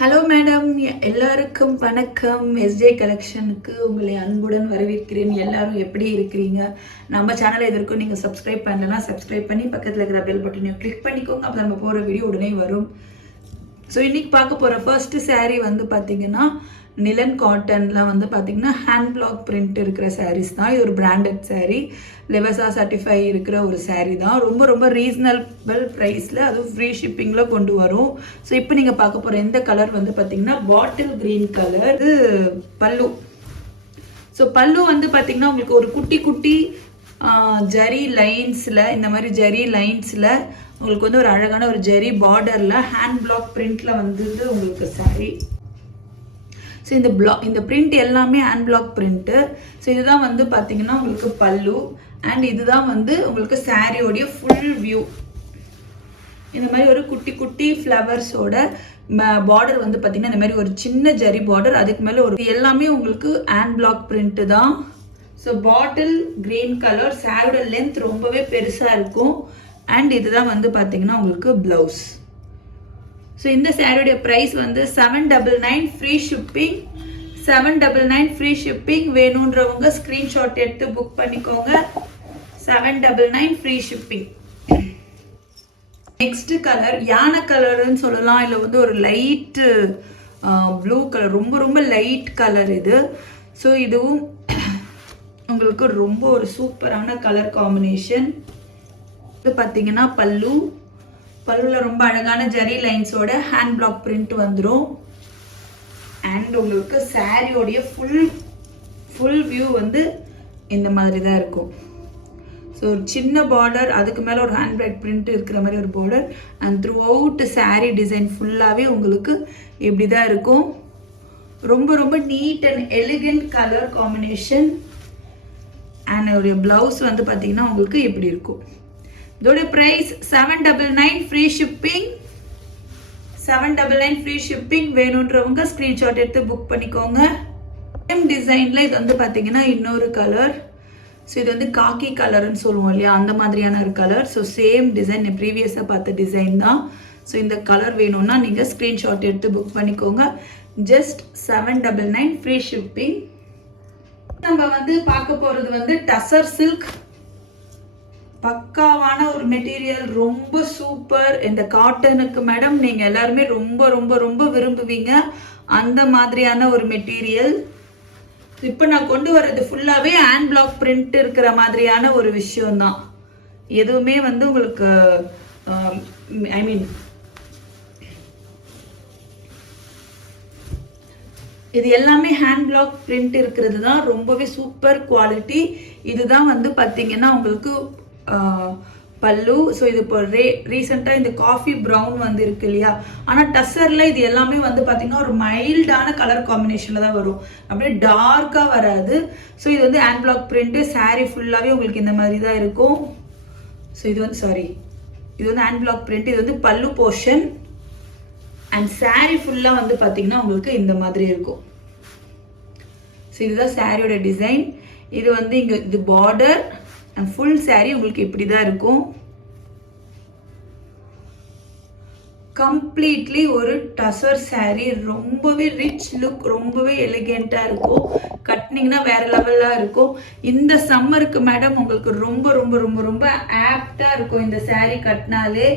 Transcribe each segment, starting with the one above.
Hello madam, எல்லாருக்கும் வணக்கம். SJ கலெக்ஷனுக்கு உங்களை அன்புடன் வரவேற்கிறேன். எல்லாரும் எப்படி இருக்கிறீங்க? நம்ம சேனலை இதற்கும் நீங்கள் சப்ஸ்கிரைப் பண்ணலன்னா சப்ஸ்கிரைப் பண்ணி பக்கத்தில் இருக்கிற பெல் பட்டனையும் கிளிக் பண்ணிக்கோங்க. அப்போ நம்ம போகிற வீடியோ உடனே வரும். ஸோ இன்றைக்கி பார்க்க போகிற ஃபர்ஸ்ட் சாரீ வந்து பார்த்திங்கன்னா நிலன் காட்டனில் வந்து பார்த்திங்கன்னா ஹேண்ட் பிளாக் பிரிண்ட் இருக்கிற சாரீஸ் தான். இது ஒரு பிராண்டட் சாரீ, லெவசா சர்டிஃபை இருக்கிற ஒரு சாரீ தான். ரொம்ப ரொம்ப ரீசனபிள் ப்ரைஸில், அதுவும் ஃப்ரீ ஷிப்பிங்கில் கொண்டு வரும். ஸோ இப்போ நீங்கள் பார்க்க போகிற இந்த கலர் வந்து பார்த்திங்கன்னா பாட்டில் க்ரீன் கலர். இது பல்லு. ஸோ பல்லு வந்து பார்த்திங்கன்னா உங்களுக்கு ஒரு குட்டி குட்டி ஜரி லைன்ஸில், இந்த மாதிரி ஜரி லைன்ஸில் உங்களுக்கு வந்து ஒரு அழகான ஒரு ஜெரி பார்டரில் ஹேண்ட் பிளாக் பிரிண்டில் வந்தது உங்களுக்கு சாரீ. ஸோ இந்த பிரிண்ட் எல்லாமே ஹேண்ட் பிளாக் பிரிண்ட்டு. ஸோ இதுதான் வந்து பார்த்தீங்கன்னா உங்களுக்கு பல்லு, அண்ட் இதுதான் வந்து உங்களுக்கு சாரியோடைய ஃபுல் வியூ. இந்த மாதிரி ஒரு குட்டி குட்டி ஃப்ளவர்ஸோட பார்டர் வந்து பார்த்தீங்கன்னா இந்த மாதிரி ஒரு சின்ன ஜரி பார்டர், அதுக்கு மேலே ஒரு எல்லாமே உங்களுக்கு ஹேண்ட் பிளாக் பிரிண்ட்டு தான். ஸோ பாட்டில் கிரீன் கலர், சாரியோட லென்த் ரொம்பவே பெருசாக இருக்கும். அண்ட் இதுதான் வந்து பார்த்தீங்கன்னா உங்களுக்கு ப்ளவுஸ். ஸோ இந்த சாரியோடைய ப்ரைஸ் வந்து 799 ஃப்ரீ ஷிப்பிங். 799 free shipping. வேணுன்றவங்க ஸ்க்ரீன்ஷாட் எடுத்து புக் பண்ணிக்கோங்க. 799 ஃப்ரீ ஷிப்பிங். நெக்ஸ்ட் கலர் யானை கலர்னு சொல்லலாம், இல்லை வந்து ஒரு லைட்டு ப்ளூ கலர், ரொம்ப ரொம்ப லைட் கலர் இது. ஸோ இதுவும் உங்களுக்கு ரொம்ப ஒரு சூப்பரான கலர் காம்பினேஷன். இது பார்த்தீங்கன்னா பல்லுவில் ரொம்ப அழகான ஜெரி லைன்ஸோட ஹேண்ட் பிளாக் பிரிண்ட் வந்துடும். அண்ட் உங்களுக்கு சாரியோடைய ஃபுல் வியூ வந்து இந்த மாதிரி தான் இருக்கும். ஸோ ஒரு சின்ன பார்டர், அதுக்கு மேலே ஒரு ஹேண்ட் பிளாக் பிரிண்ட் இருக்கிற மாதிரி ஒரு border, and throughout sari design ஃபுல்லாகவே உங்களுக்கு இப்படி தான் இருக்கும். ரொம்ப ரொம்ப neat and elegant colour combination. And ஒரு ப்ளவுஸ் வந்து பார்த்தீங்கன்னா உங்களுக்கு இப்படி இருக்கும். இதோட price 799 free shipping. 799 free shipping. வேணுன்றவங்க ஸ்க்ரீன்ஷாட் எடுத்து புக் பண்ணிக்கோங்க. சேம் டிசைனில் இது வந்து பார்த்தீங்கன்னா இன்னொரு கலர். ஸோ இது வந்து காக்கி கலர்னு சொல்லுவோம் இல்லையா, அந்த மாதிரியான ஒரு கலர். ஸோ சேம் டிசைன், ப்ரீவியஸாக பார்த்த டிசைன் தான். ஸோ இந்த கலர் வேணும்னா நீங்கள் ஸ்க்ரீன்ஷாட் எடுத்து புக் பண்ணிக்கோங்க. Just 799 free shipping. நம்ம வந்து பார்க்க போகிறது வந்து டசர் சில்க். பக்காவான ஒரு மெட்டீரியல், ரொம்ப சூப்பர். இந்த காட்டனுக்கு மேடம் நீங்கள் எல்லாருமே ரொம்ப ரொம்ப ரொம்ப விரும்புவீங்க, அந்த மாதிரியான ஒரு மெட்டீரியல். இப்போ நான் கொண்டு வர்றது ஃபுல்லாகவே ஹேண்ட் பிளாக் பிரிண்ட் இருக்கிற மாதிரியான ஒரு விஷயம்தான். எதுவுமே வந்து உங்களுக்கு இது எல்லாமே ஹேண்ட் பிளாக் பிரிண்ட் இருக்கிறது தான். ரொம்பவே சூப்பர் குவாலிட்டி. இதுதான் வந்து பார்த்தீங்கன்னா உங்களுக்கு பல்லு. ஸோ இது இப்போ ரீசெண்டாக இந்த காஃபி ப்ரௌன் வந்து இருக்கு இல்லையா, ஆனால் டசரில் இது எல்லாமே வந்து பார்த்தீங்கன்னா ஒரு மைல்டான கலர் காம்பினேஷனில் தான் வரும், அப்படியே டார்க்காக வராது. ஸோ இது வந்து ஹேண்ட் பிளாக் பிரிண்ட்டு. சாரீ ஃபுல்லாகவே உங்களுக்கு இந்த மாதிரி தான் இருக்கும். ஸோ இது வந்து இது வந்து ஹேண்ட் பிளாக் பிரிண்ட். இது வந்து பல்லு போர்ஷன். அண்ட் சாரீ ஃபுல்லாக வந்து பார்த்தீங்கன்னா உங்களுக்கு இந்த மாதிரி இருக்கும். ஸோ இதுதான் சாரியோட டிசைன். இது வந்து இங்கே இது பார்டர் அண்ட் ஃபுல் சாரீ உங்களுக்கு இப்படி தான் இருக்கும். கம்ப்ளீட்லி ஒரு டசர் சாரீ. ரொம்பவே ரிச் லுக், ரொம்பவே எலிகெண்ட்டாக இருக்கும். கட்டினீங்கன்னா வேற லெவலாக இருக்கும். இந்த சம்மருக்கு மேடம் உங்களுக்கு ரொம்ப ரொம்ப ரொம்ப ரொம்ப ஆப்டாக இருக்கும் இந்த சாரீ கட்டினாலே.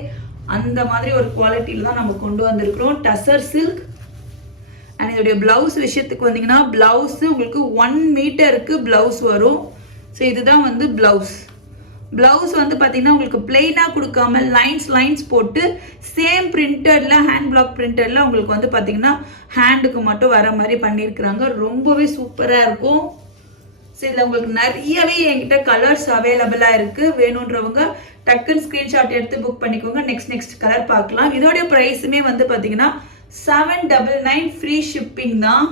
அந்த மாதிரி ஒரு குவாலிட்டியில் தான் நம்ம கொண்டு வந்திருக்கிறோம், டசர் சில்க். அண்ட் இதோடைய ப்ளவுஸ் விஷயத்துக்கு வந்தீங்கன்னா, ப்ளவுஸு உங்களுக்கு 1 மீட்டருக்கு ப்ளவுஸ் வரும். ஸோ இதுதான் வந்து ப்ளவுஸ் வந்து பார்த்தீங்கன்னா உங்களுக்கு பிளெயினாக கொடுக்காம லைன்ஸ் போட்டு சேம் பிரிண்டடில், ஹேண்ட் பிளாக் பிரிண்டடில் உங்களுக்கு வந்து பார்த்தீங்கன்னா ஹேண்டுக்கு மட்டும் வர மாதிரி பண்ணியிருக்கிறாங்க. ரொம்பவே சூப்பராக இருக்கும். ஸோ இதில் உங்களுக்கு நிறையவே என்கிட்ட கலர்ஸ் அவைலபிளாக இருக்குது. வேணுன்றவங்க டக்குன்னு ஸ்க்ரீன்ஷாட் எடுத்து புக் பண்ணிக்கோங்க. நெக்ஸ்ட் கலர் பார்க்கலாம். இதோடைய ப்ரைஸுமே வந்து பார்த்தீங்கன்னா 799 ஃப்ரீ ஷிப்பிங் தான்.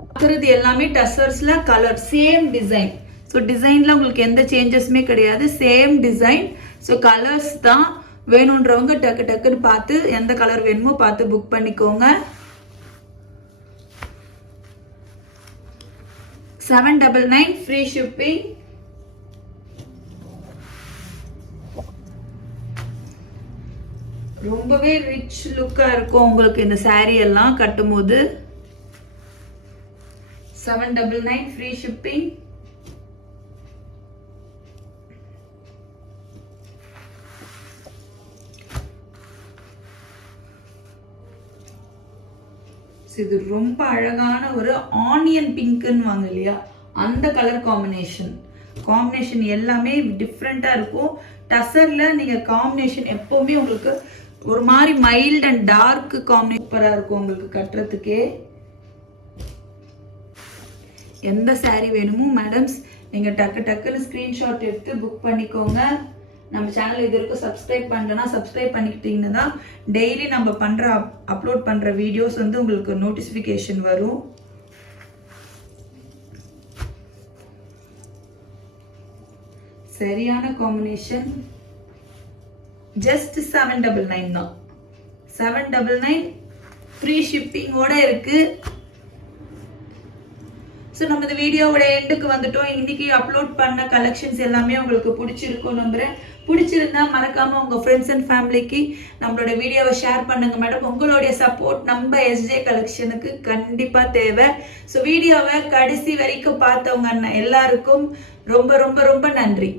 பார்க்குறது எல்லாமே டசர்ஸில் கலர், சேம் டிசைன். ஸோ டிசைனில் உங்களுக்கு எந்த சேஞ்சஸுமே கிடையாது, சேம் டிசைன். ஸோ கலர்ஸ் தான். வேணுன்றவங்க டக்குன்னு பார்த்து எந்த கலர் வேணுமோ பார்த்து புக் பண்ணிக்கோங்க. 799 ஃப்ரீ ஷிப்பிங். ரொம்பவே ரிச் லுக்கா இருக்கும் உங்களுக்கு இந்த saree எல்லாம் கட்டும்போது. 799 ஃப்ரீ ஷிப்பிங். இது ரொம்ப அழகான ஒரு ஆனியன் பிங்க்னு வாங்க இல்லையா, அந்த கலர் காம்பினேஷன் எல்லாமே டிஃப்ரெண்டா இருக்கும். டசர்ல நீங்க காம்பினேஷன் எப்பவுமே உங்களுக்கு ஒரு மாதிரி மைல்ட் அண்ட் டார்க் காம்பினேஷன் இருக்கும் உங்களுக்கு கட்டுறதுக்கே. எந்த saree வேணுமோ மேடம்ஸ் நீங்க டக்குன்னு ஸ்கிரீன்ஷாட் எடுத்து புக் பண்ணிக்கோங்க. நம்ம சேனல் இது வரைக்கும் சப்ஸ்கிரைப் பண்ணலன்னா சப்ஸ்கிரைப் பண்ணிக்கிட்டீங்கன்னா தான் டெய்லி நம்ம அப்லோட் பண்ற வீடியோஸ் வந்து உங்களுக்கு நோட்டிஃபிகேஷன் வரும். சரியான காம்பினேஷன். ஜஸ்ட் 799 தான். 799 ஃப்ரீ ஷிப்பிங்கோட இருக்கு. ஸோ நம்ம இந்த வீடியோவோட எண்டுக்கு வந்துட்டோம். இன்னைக்கு அப்லோட் பண்ண கலெக்ஷன்ஸ் எல்லாமே உங்களுக்கு பிடிச்சிருக்கும் நம்புறேன். பிடிச்சிருந்தா மறக்காம உங்க ஃப்ரெண்ட்ஸ் அண்ட் ஃபேமிலிக்கு நம்மளோட வீடியோவை ஷேர் பண்ணுங்க மேடம். உங்களுடைய சப்போர்ட் நம்ம எஸ்ஜே கலெக்ஷனுக்கு கண்டிப்பா தேவை. ஸோ வீடியோவை கடைசி வரைக்கும் பார்த்தவங்க எல்லாருக்கும் ரொம்ப ரொம்ப ரொம்ப நன்றி.